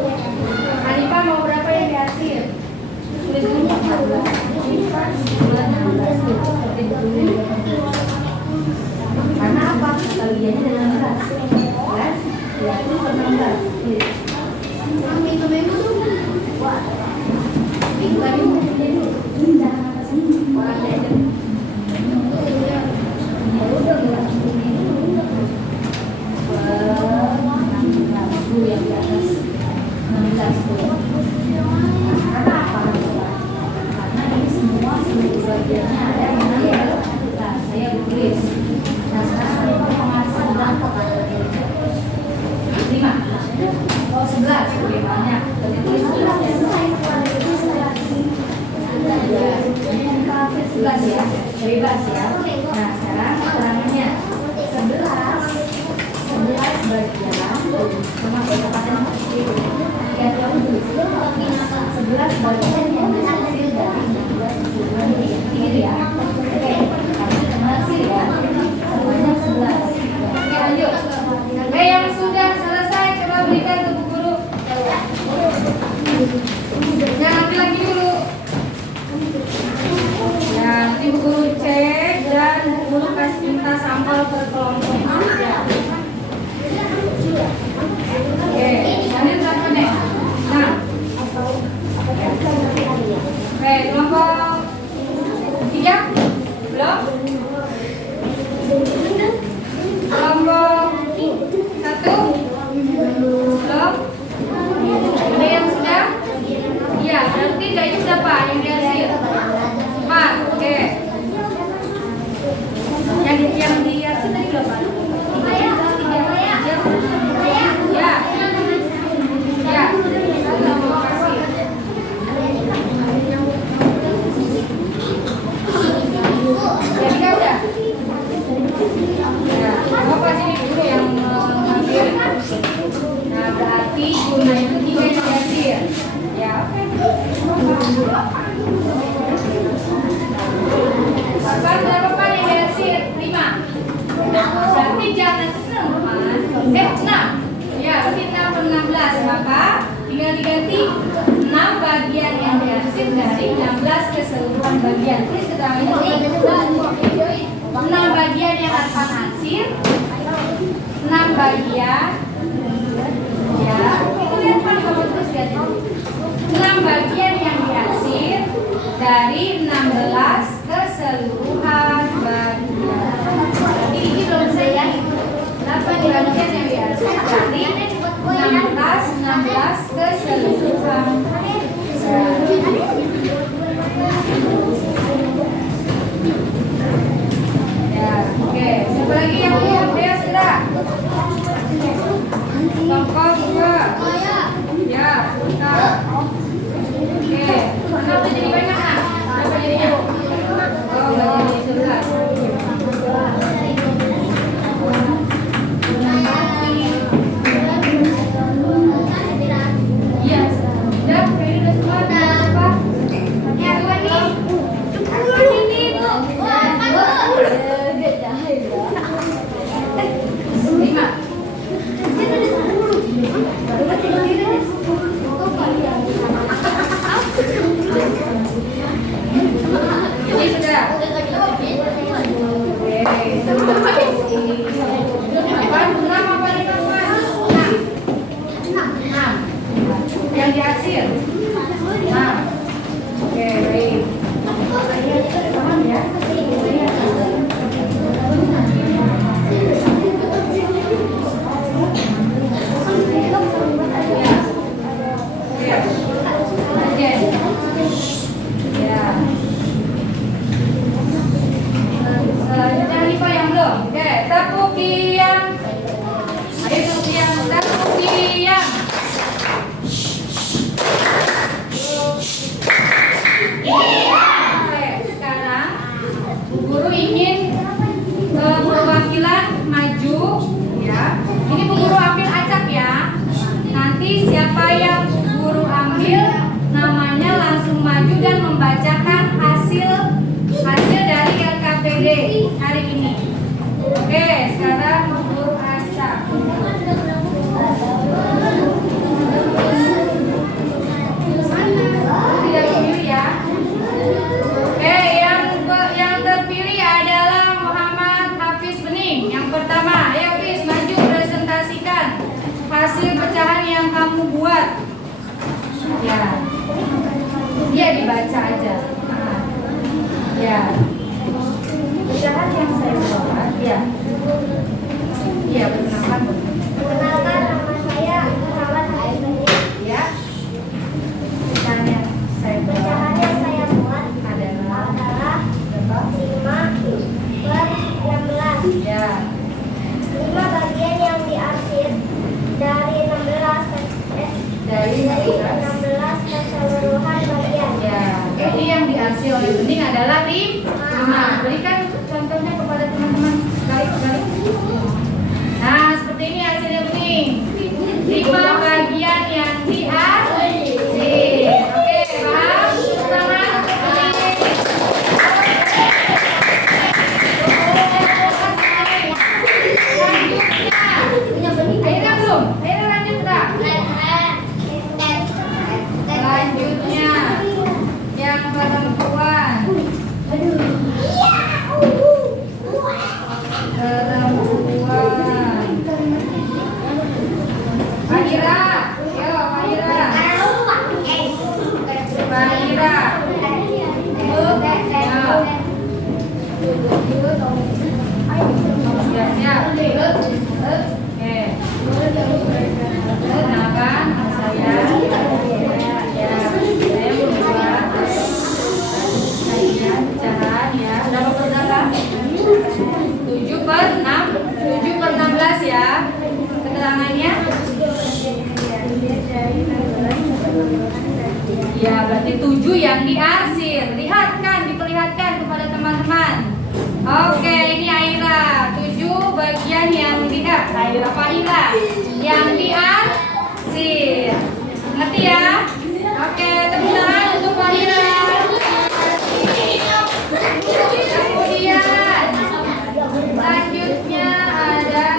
Hanifah mau berapa yang dihasil? Tulis dulu 14. Bulan 16. Karena apa? Bagiannya dengan 16. Ya, itu 16. Bebas ya. Nah, sekarang keterangannya 11 bagian sama kekuatan kecil. 11 bagian yang dihasil dari 16 keseluruhan kecil ya. Oke, kami masih ya. Semuanya 11. Oke, lanjut. Oke, yang sudah selesai coba berikan ke Bu Guru. Yang laki-laki dulu. Ya, nanti Bu Guru cek dan Bu Guru kasih minta sampel ke kelompok kerja. Oke, lanjut berapa nih? Nah, oke, kelompok 3 belum? Kelompok 1 belum? Ada yang sudah? Iya, berarti kayaknya sudah Pak yang dihasil. 4, oke. Yang dihasil tadi berapa? 3. Ya. Ya. Terima kasih. Jadi kan udah? Ya, Bapak sini dulu yang mengambil. Nah, berarti jumlah itu 3 yang dihasil. Ya, oke. Bapak berapa Pak yang dihasil? 5. Berarti jangan senang Mas. 6. Ya, berarti 6 per 16. Maka tinggal diganti 6 bagian yang dihasil dari 16 keseluruhan bagian. Terus keterangannya 6 bagian yang akan hasil. 6 bagian. Ya, itu lihat Pak, kamu terus lihat. 6 bagian yang dihasil dari 16 keseluruhan bagian. Ini belum saya. 8 bagian yang dihasil dari 16 keseluruhan. Ya, oke. Siapa lagi yang belum? Ayo segera. Kelompok 2. Ya, sebentar. Oke. Kenapa jadi banyak kan? Berapa jadinya? Oh, jadi 11. Oke, sekarang Bu Guru ingin perwakilan maju ya. Ini Bu Guru ambil acak ya. Nanti siapa yang Bu Guru ambil namanya langsung maju dan membacakan hasil dari LKPD hari ini. Oke, sekarang Bu Guru acak. Tidak dipilih ya. Oke, yang terpilih adalah Muhammad Hafiz Bening. Yang pertama, ayo Hafiz maju presentasikan hasil pecahan yang kamu buat. Ya, dia dibaca aja. Nah, ya, pecahan yang saya buat. Ya, iya perkenalkan. Perkenalkan, nama saya Muhammad Hafiz Bening. Ya, pecahan yang saya buat Pecahan yang saya buat adalah adalah 5/16. ya. 5 bagian yang diarsir dari 16 keseluruhan bagian. Ya, ini yang dihasil oleh Bening adalah 5. Berikan contohnya kepada teman-teman sekali. Nah, seperti ini hasilnya Bening. 5 bagian yang diarsir. Oke, paham? Pertama, Akhirnya belum? Akhirnya lanjut enggak? Selanjutnya yang perempuan. Fahira, yo Fahira. Fahira. Siap. Oke. Kenalkan saya. Ya, saya membuat pecahan ya. Berapa berapa? 7/16 ya. Keterangannya? Ya, berarti 7 yang diarsir. Lihat kan, diperlihatkan kepada teman-teman. Oke, ini Aira. 7 bagian yang Aira Fahira yang diarsir. Ngerti ya? Oke, tepuk tangan untuk Fahira. Kemudian selanjutnya adalah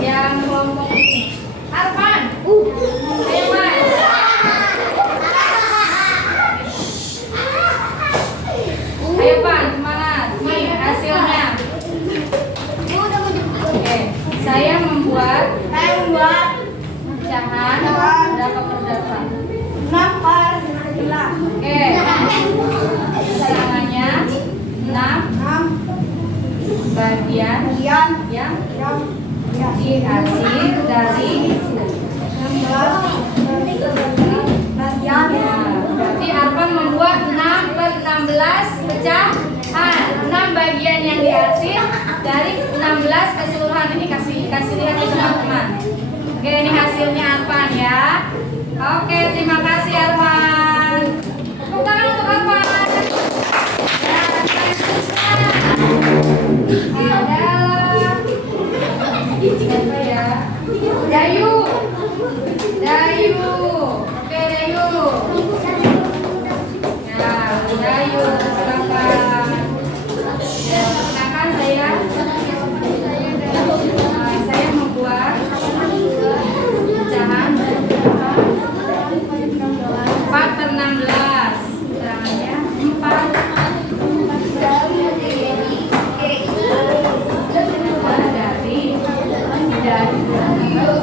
yang kelompok ini. Arfan. Ayo, Mas. Ayo Pan, semangat. Nih hasilnya. Oke, saya membuat pecahan berapa per berapa? 6/16. Oke, keterangannya 6 bagian yang dihasil dari 16 ya, berarti Arfan membuat 6/16 pecahan. 6 bagian yang dihasil dari 16 keseluruhan. Ini kasih lihat ke teman-teman. Oke, ini hasilnya Arfan ya. Oke, terima kasih Arfan. Tepuk tangan untuk Arfan. Adalah siapa ya? Dayu. Oke, Dayu. Ya, Dayu, silakan. Ya, silakan saya. Saya membuat pecahan 4/16. Terangannya 4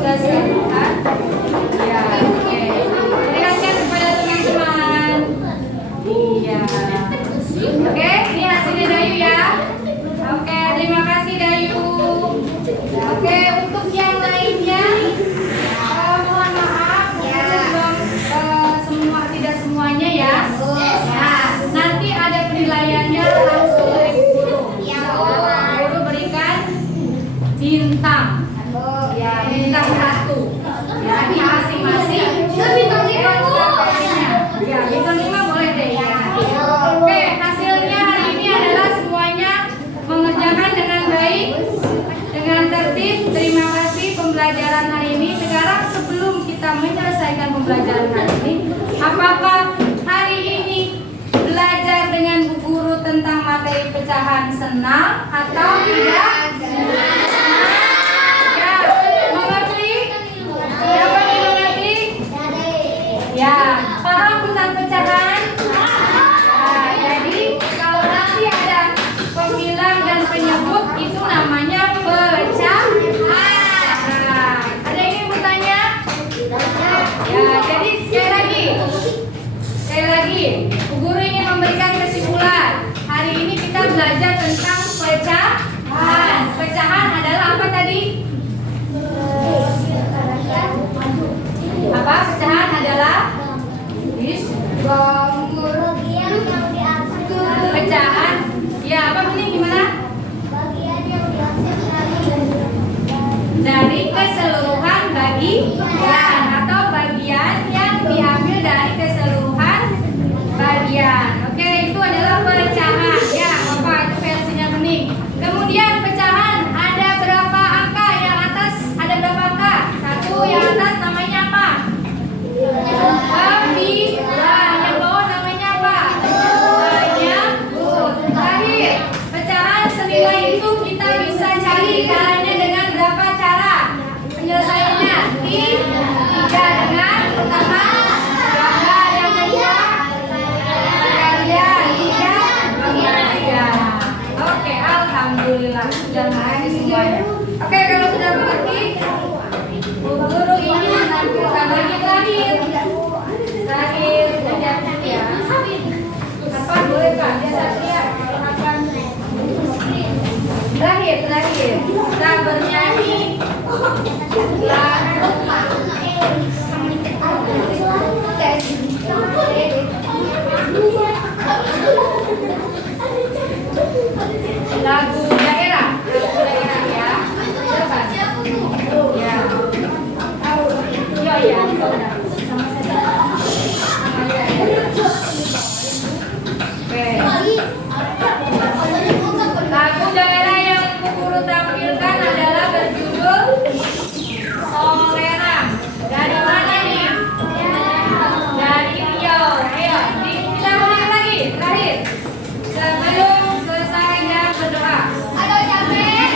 dari pembelajaran hari ini. Apakah hari ini belajar dengan Bu Guru tentang materi pecahan senang atau tidak? Ya, mengerti? Siapa yang mengerti? Ya, paham tentang pecahan? Nah, jadi kalau nanti ada pembilang dan penyebut itu namanya pecahan. Nah, ada yang ingin bertanya? Ya, jadi sekali lagi, Bu Guru ingin memberikan kesimpulan. Hari ini kita belajar tentang pecahan. Pecahan adalah apa tadi? Apa? Pecahan adalah Bagian yang diatur. pecahan. Ya, apa bunyi gimana? Bagian yang diatur Dari keseluruhan bagian atau bagian yang diambil dari keseluruhan bagian. Oke, itu adalah pecahan. Ya, Bapak itu versinya bening. Kemudian pecahan ada berapa angka? Yang atas ada berapa angka? 1, yang atas namanya apa? Pembilang. Yang bawah namanya apa? Penyebut. Terakhir, pecahan senilai itu kita bisa cari caranya dengan berapa cara? Penyelesaiannya 3 dengan pertama gambar, yang kedua kalian 3. Oke, alhamdulillah sudah mengerti semuanya. Oke, kalau sudah mengerti, Bu Guru ini menampilkan lagi terakhir ya. Apa boleh Kak? Dia Satria akan terakhir kita bernyanyi lagu daerah ya. Silakan. Ya. Iya. Lagu daerah yang Bu Guru tampilkan adalah berjudul Solera. Dari mana nih? Dari Riau. Ayo, kita ulangi lagi. Terakhir, sebelum selesai dan berdoa. Aduh capek.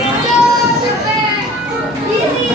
Aduh capek. Diri.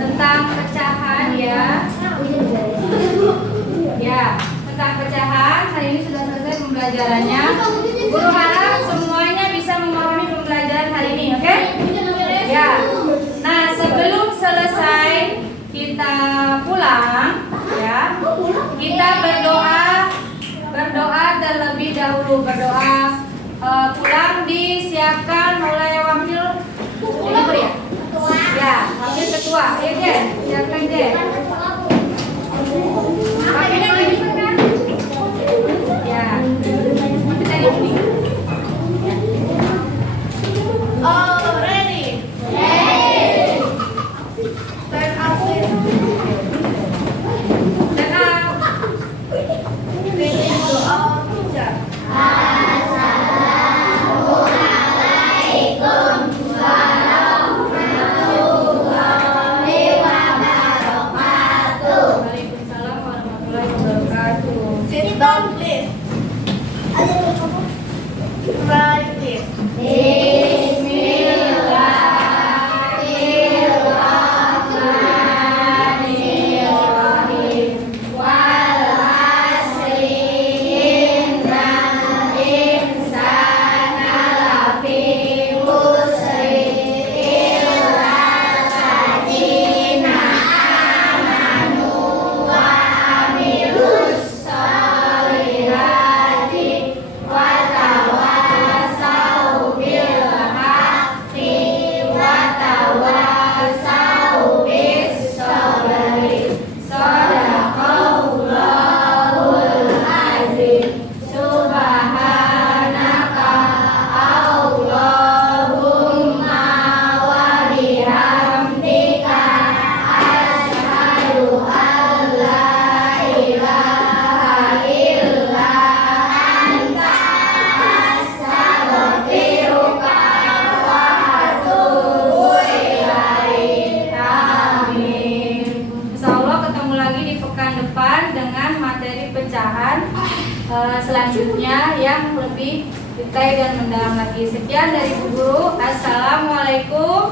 tentang pecahan ya. Ya, tentang pecahan hari ini sudah selesai pembelajarannya. Guru harap semuanya bisa memahami pembelajaran hari ini, oke? Ya. Nah, sebelum selesai kita pulang, ya, kita berdoa terlebih dahulu. Berdoa pulang disiapkan oleh wakil ya. Ya, wakil ketua. Ayo Jen, siapkan Jen. Wakilnya udah cepat kan? Ya. Kita ini. Oh, ready? Ready. Stand up, please. Stand up. Bikin doa kita. Waalaikumsalam warahmatullahi wabarakatuh. Sit down, please. Right, please. Bismillahirrahmanirrahim. Wal asri innal insana lafi khusri illa alladzina amanu wa amilus solihati wa tawasau bil haqqi wa tawasau bis sabri. Shadaqallahul azim. Subhanaka Allahumma wa bihamdika asyhadu an la ilaha illa anta astaghfiruka wa atubu ilaik. Amin. Insyaallah ketemu lagi di pekan depan dengan materi pecahan selanjutnya yang lebih detail dan mendalam lagi. Sekian dari Bu Guru. Assalamualaikum